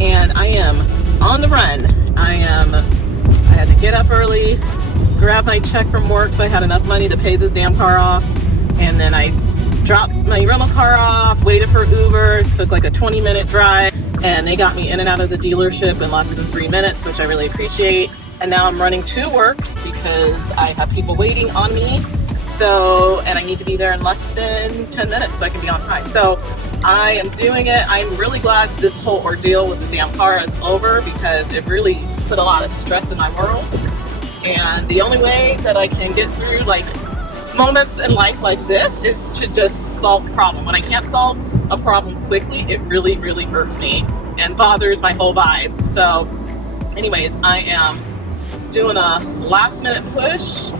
and I am on the run. I had to get up early, grab my check from work so I had enough money to pay this damn car off, and then I dropped my rental car off, waited for Uber, took like a 20-minute drive, and they got me in and out of the dealership in less than 3 minutes, which I really appreciate. And now I'm running to work because I have people waiting on me. So, and I need to be there in less than 10 minutes so I can be on time. So I am doing it. I'm really glad this whole ordeal with this damn car is over because it really put a lot of stress in my world. And the only way that I can get through like moments in life like this is to just solve the problem. When I can't solve a problem quickly, it really, really irks me and bothers my whole vibe. So anyways, I am doing a last minute push,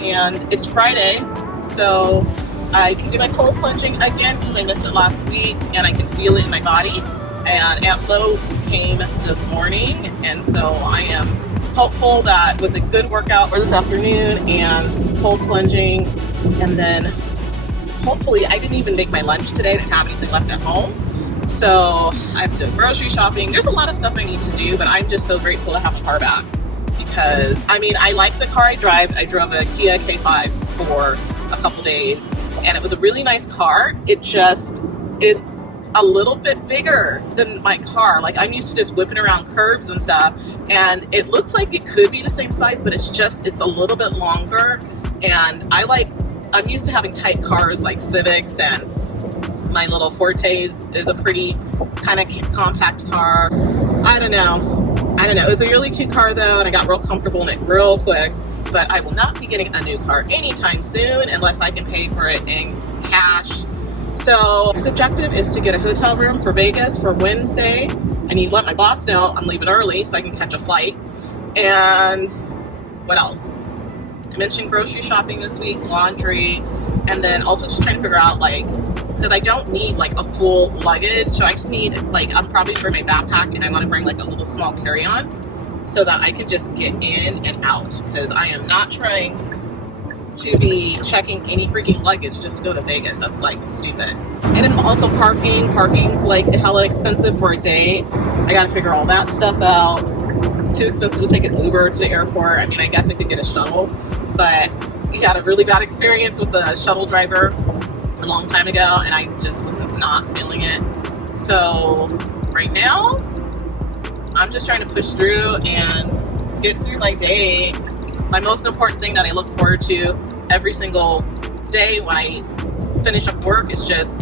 and it's Friday, so I can do my cold plunging again because I missed it last week and I can feel it in my body. And Aunt Flo came this morning, and so I am hopeful that with a good workout for this afternoon and cold plunging, and then hopefully I didn't even make my lunch today, didn't have anything left at home. So I have to go grocery shopping. There's a lot of stuff I need to do, but I'm just so grateful to have my car back. Because, I mean, I like the car I drive. I drove a Kia K5 for a couple days, and it was a really nice car. It just is a little bit bigger than my car. Like, I'm used to just whipping around curbs and stuff, and it looks like it could be the same size, but it's a little bit longer. And I'm used to having tight cars like Civics, and my little Fortes is a pretty kind of compact car. I don't know. It was a really cute car though, and I got real comfortable in it real quick, but I will not be getting a new car anytime soon unless I can pay for it in cash. So this objective is to get a hotel room for Vegas for Wednesday. I need to let my boss know I'm leaving early so I can catch a flight. And what else? I mentioned grocery shopping this week, laundry, and then also just trying to figure out because I don't need like a full luggage, so I just need I'm probably for my backpack, and I want to bring like a little small carry-on so that I could just get in and out, because I am not trying to be checking any freaking luggage just to go to Vegas. That's like stupid. And then also parking's like hella expensive for a day. I gotta figure all that stuff out. It's too expensive to take an Uber to the airport. I mean, I guess I could get a shuttle, but we had a really bad experience with the shuttle driver a long time ago, and I just was not feeling it. So right now I'm just trying to push through and get through my day. My most important thing that I look forward to every single day when I finish up work is just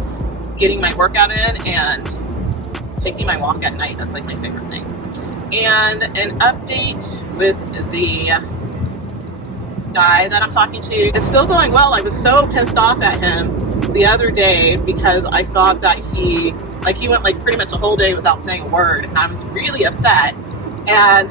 getting my workout in and taking my walk at night. That's like my favorite thing. And an update with the guy that I'm talking to, it's still going well. I was so pissed off at him the other day because I thought that he went like pretty much a whole day without saying a word, and I was really upset. And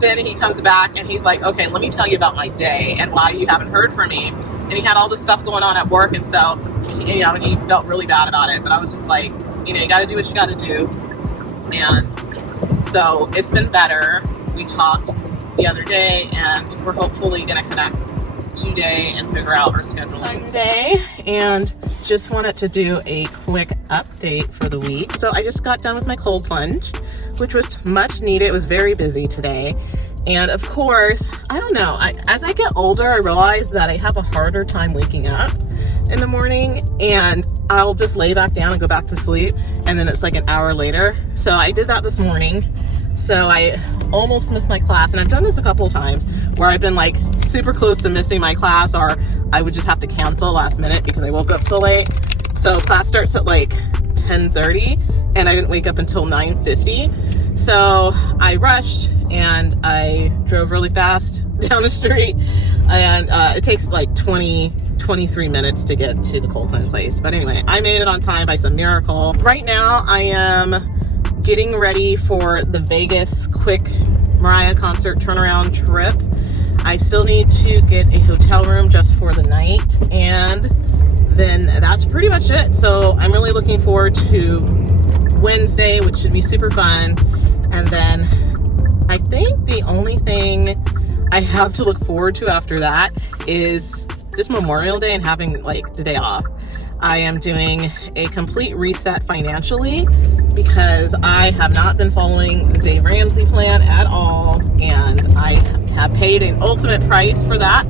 then he comes back and he's like, okay, let me tell you about my day and why you haven't heard from me. And he had all this stuff going on at work, and so and he felt really bad about it, but I was just like, you gotta do what you gotta do. And so it's been better. We talked the other day, and we're hopefully gonna connect today and figure out our schedule Sunday. And just wanted to do a quick update for the week. So I just got done with my cold plunge, which was much needed. It was very busy today. And of course, I don't know, as I get older, I realize that I have a harder time waking up in the morning, and I'll just lay back down and go back to sleep, and then it's like an hour later. So I did that this morning. So I almost missed my class, and I've done this a couple of times where I've been like super close to missing my class, or I would just have to cancel last minute because I woke up so late. So class starts at like 10:30, and I didn't wake up until 9:50. So I rushed and I drove really fast down the street, and it takes like 23 minutes to get to the cold plunge place. But anyway, I made it on time by some miracle. Right now I am getting ready for the Vegas quick Mariah concert turnaround trip. I still need to get a hotel room just for the night, and then that's pretty much it. So I'm really looking forward to Wednesday, which should be super fun. And then I think the only thing I have to look forward to after that is just Memorial Day and having like the day off. I am doing a complete reset financially, because I have not been following the Dave Ramsey plan at all, and I have paid an ultimate price for that.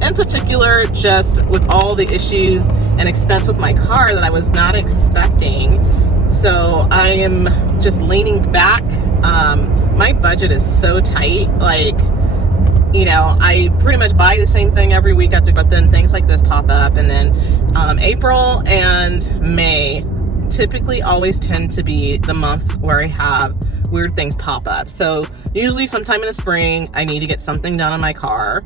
In particular, just with all the issues and expense with my car that I was not expecting. So I am just leaning back. My budget is so tight. Like, you know, I pretty much buy the same thing every week but then things like this pop up. And then April and May typically always tend to be the month where I have weird things pop up. So usually sometime in the spring, I need to get something done on my car.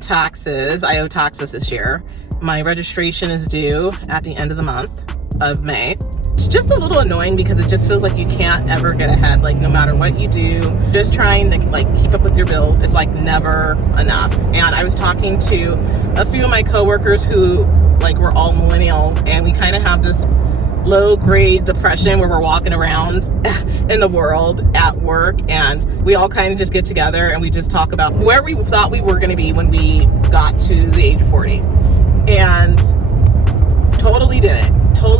Taxes, I owe taxes this year. My registration is due at the end of the month of May. It's just a little annoying because it just feels like you can't ever get ahead. Like, no matter what you do, just trying to like keep up with your bills, it's like never enough. And I was talking to a few of my coworkers who like were all millennials, and we kind of have this low grade depression where we're walking around in the world at work, and we all kind of just get together and we just talk about where we thought we were going to be when we got to the age of 40, and totally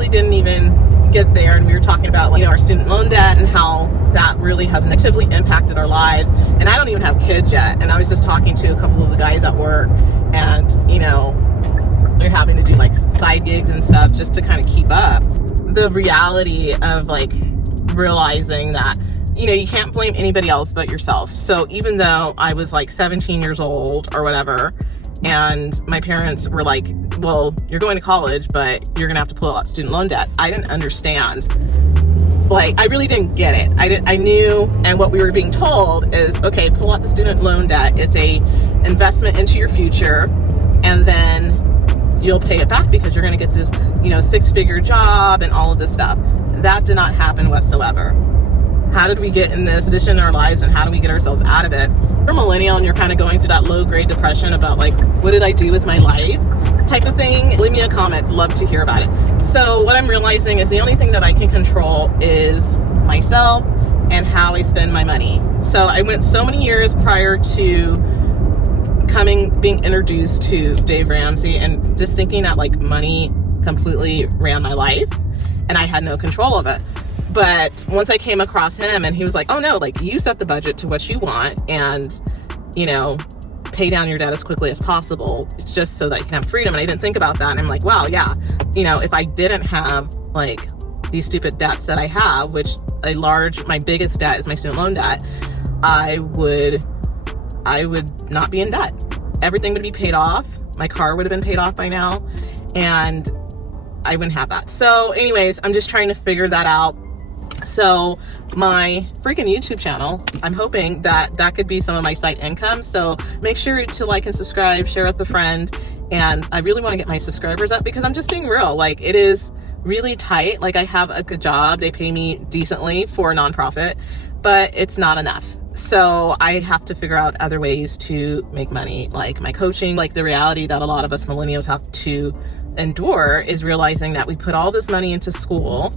didn't even get there. And we were talking about, like, you know, our student loan debt and how that really has negatively impacted our lives. And I don't even have kids yet, and I was just talking to a couple of the guys at work, and you know, they're having to do like side gigs and stuff just to kind of keep up. The reality of like realizing that, you know, you can't blame anybody else but yourself. So even though I was like 17 years old or whatever, and my parents were like, well, you're going to college, but you're gonna have to pull out student loan debt, I didn't understand. Like, I really didn't get it. I knew, and what we were being told is, okay, pull out the student loan debt. It's a investment into your future, and then you'll pay it back because you're going to get this, you know, 6-figure job and all of this stuff. That did not happen whatsoever. How did we get in this position in our lives, and how do we get ourselves out of it? If you're a millennial and you're kind of going through that low grade depression about like, what did I do with my life type of thing, leave me a comment. Love to hear about it. So what I'm realizing is the only thing that I can control is myself and how I spend my money. So I went so many years prior to being introduced to Dave Ramsey and just thinking that like money completely ran my life and I had no control of it. But once I came across him, and he was like, oh no, like, you set the budget to what you want, and, you know, pay down your debt as quickly as possible. It's just so that you can have freedom. And I didn't think about that. And I'm like, wow, yeah, you know, if I didn't have like these stupid debts that I have, which my biggest debt is my student loan debt, I would not be in debt. Everything would be paid off. My car would have been paid off by now, and I wouldn't have that. So anyways, I'm just trying to figure that out. So my freaking YouTube channel, I'm hoping that could be some of my side income. So make sure to like and subscribe, share with a friend. And I really want to get my subscribers up, because I'm just being real. Like, it is really tight. Like, I have a good job. They pay me decently for a nonprofit, but it's not enough. So I have to figure out other ways to make money, like my coaching. Like, the reality that a lot of us millennials have to endure is realizing that we put all this money into school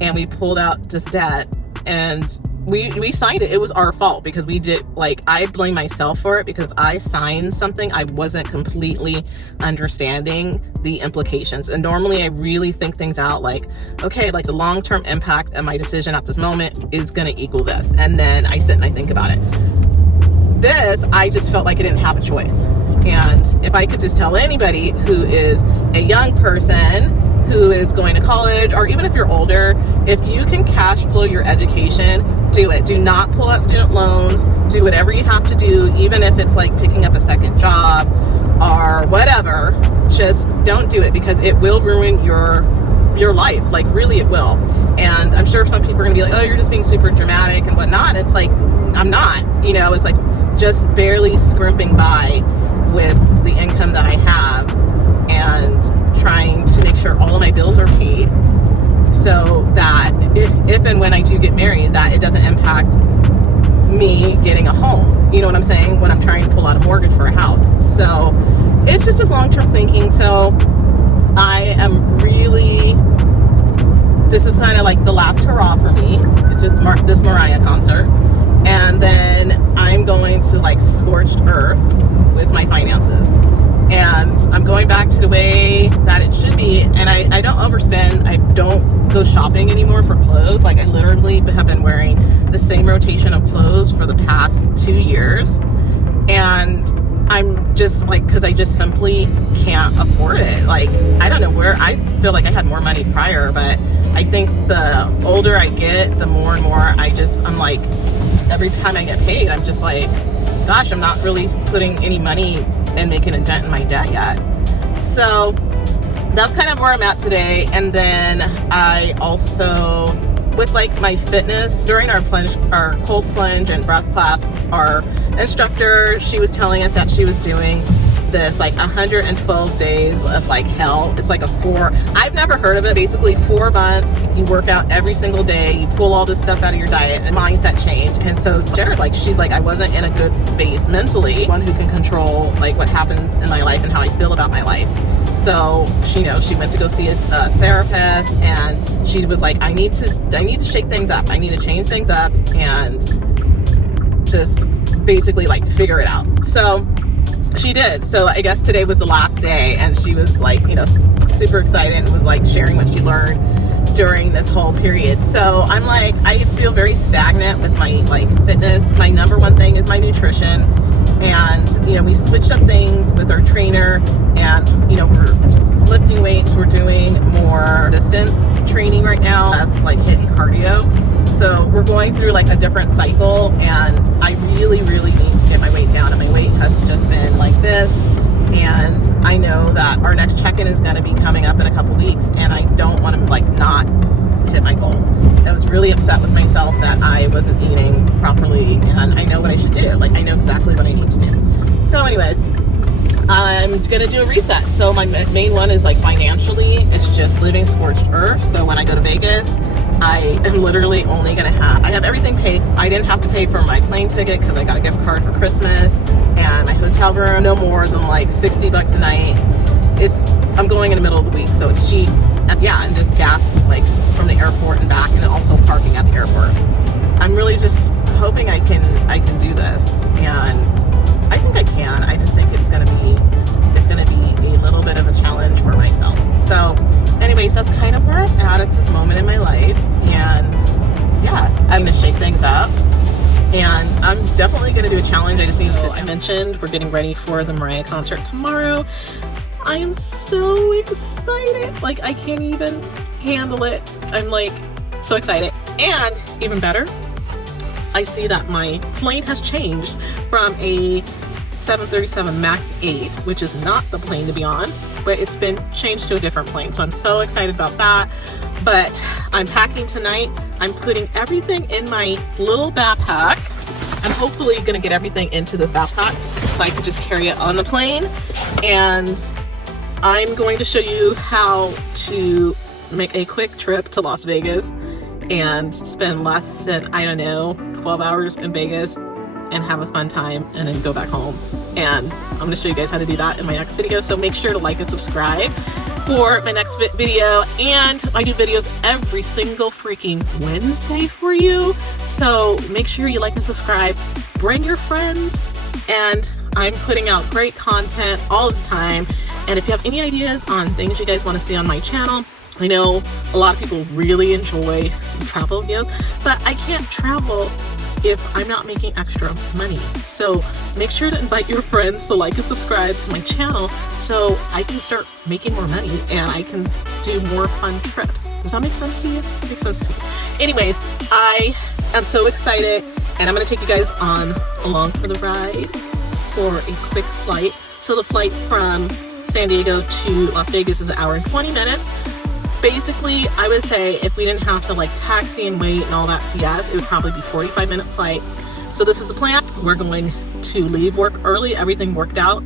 and we pulled out this debt, and we signed it. It was our fault because we did, like, I blame myself for it because I signed something I wasn't completely understanding the implications. And normally I really think things out, like, okay, like the long-term impact of my decision at this moment is going to equal this. And then I sit and I think about it. This, I just felt like I didn't have a choice. And if I could just tell anybody who is a young person who is going to college, or even if you're older, if you can cash flow your education, do it. Do not pull out student loans. Do whatever you have to do, even if it's like picking up a second job or whatever. Just don't do it, because it will ruin your life. Like, really, it will. And I'm sure some people are gonna be like, oh, you're just being super dramatic and whatnot. It's like, I'm not. You know, it's like just barely scrimping by with the income that I have, and trying to make sure all of my bills are paid, so that if and when I do get married, that it doesn't impact me getting a home. You know what I'm saying? When I'm trying to pull out a mortgage for a house. So it's just this long-term thinking. So I am really, this is kind of like the last hurrah for me. It's just this Mariah concert. And then I'm going to like scorched earth with my finances. And I'm going going back to the way that it should be. And I don't overspend. I don't go shopping anymore for clothes. Like, I literally have been wearing the same rotation of clothes for the past 2 years. And I'm just like, because I just simply can't afford it. Like, I don't know where, I feel like I had more money prior, but I think the older I get, the more and more I'm like, every time I get paid, I'm just like, gosh, I'm not really putting any money and making a dent in my debt yet. So that's kind of where I'm at today. And then I also, with like my fitness, during our cold plunge and breath class, our instructor, she was telling us that she was doing this like 112 days of like hell. It's like I've never heard of it. Basically 4 months, you work out every single day, you pull all this stuff out of your diet, and mindset change. And so Jared, like, she's like, I wasn't in a good space mentally, one who can control like what happens in my life and how I feel about my life. So she went to go see a therapist, and she was like, I need to shake things up. I need to change things up and just basically like figure it out. So she did. So I guess today was the last day, and she was like, super excited and was like sharing what she learned during this whole period. So I'm like, I feel very stagnant with my like fitness. My number one thing is my nutrition. And, we switched up things with our trainer, and, we're just lifting weights. We're doing more distance training right now. That's like hitting cardio. So we're going through like a different cycle, and I really, really need to get my weight down. And my weight has just been like this. And I know that our next check-in is going to be coming up in a couple weeks, and I don't want to like not hit my goal. I was really upset with myself that I wasn't eating properly, and I know what I should do. Like, I know exactly what I need to do. So anyways, I'm gonna do a reset. So my main one is like financially, it's just living scorched earth. So when I go to Vegas, I am literally only I have everything paid. I didn't have to pay for my plane ticket because I got a gift card for Christmas, and my hotel room, no more than like $60 a night. I'm going in the middle of the week, so it's cheap. And and just gas like from the airport and back, and then also parking at the airport. I'm really just hoping I can do this, and I think I can. I just think it's gonna be a little bit of a challenge for myself. So anyways, that's kind of where I'm at this moment in my life. And I'm gonna shake things up, and I'm definitely gonna do a challenge. I just need to sit. I mentioned we're getting ready for the Mariah concert tomorrow. I am so excited. Like, I can't even handle it. I'm like so excited. And even better, I see that my plane has changed from a 737 MAX 8, which is not the plane to be on, but it's been changed to a different plane. So I'm so excited about that. But I'm packing tonight. I'm putting everything in my little backpack. I'm hopefully gonna get everything into this backpack so I can just carry it on the plane. And I'm going to show you how to make a quick trip to Las Vegas and spend less than, 12 hours in Vegas and have a fun time, and then go back home. And I'm going to show you guys how to do that in my next video. So make sure to like and subscribe for my next video. And I do videos every single freaking Wednesday for you. So make sure you like and subscribe. Bring your friends. And I'm putting out great content all the time. And if you have any ideas on things you guys want to see on my channel, I know a lot of people really enjoy travel videos, but I can't travel if I'm not making extra money. So make sure to invite your friends to like and subscribe to my channel so I can start making more money and I can do more fun trips. Does that make sense to you? It makes sense to me. Anyways, I am so excited, and I'm going to take you guys along for the ride for a quick flight. So the flight from San Diego to Las Vegas is 1 hour and 20 minutes. Basically, I would say if we didn't have to like taxi and wait and all that BS, it would probably be 45-minute flight. So this is the plan. We're going to leave work early. Everything worked out.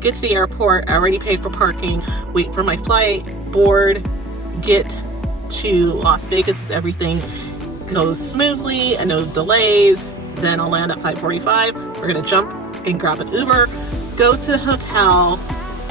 Get to the airport. I already paid for parking. Wait for my flight. Board. Get to Las Vegas. Everything goes smoothly and no delays. Then I'll land at 5:45. We're gonna jump and grab an Uber. Go to the hotel,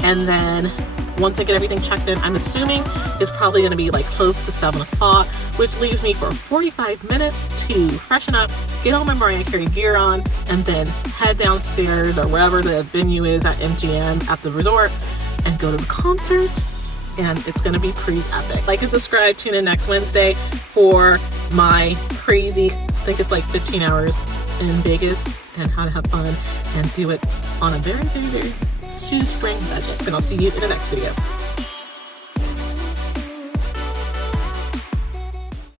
and then once I get everything checked in, I'm assuming it's probably going to be like close to 7 o'clock, which leaves me for 45 minutes to freshen up, get all my Mariah Carey gear on, and then head downstairs or wherever the venue is at MGM at the resort and go to the concert, and it's gonna be pretty epic. Like and subscribe, tune in next Wednesday for my crazy, I think it's like 15 hours in Vegas, and how to have fun and do it on a very, very, very shoestring budget. And I'll see you in the next video.